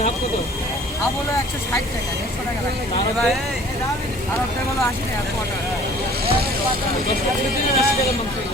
Half কত? Half হলো 160 টাকা, 150 টাকা লাগবে। আর একটা হলো 80 টাকা কোয়ার্টার। 10 টাকা দিলে 80 টাকা মাংস হবে।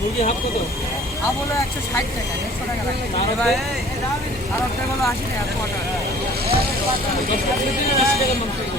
মুরগি হাফ কত? হাফ হলো 160 টাকা, 150 টাকা লাগবে। আর একটা হলো 80 টাকা কোয়ার্টার। 10 টাকা দিলে 80 টাকা মাংস হবে।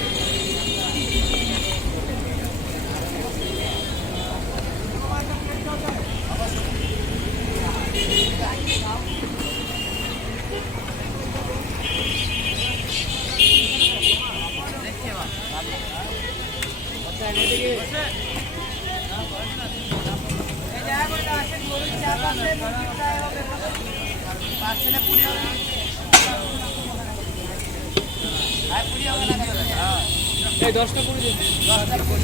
এই 10টা করে দিন। 10টা 20।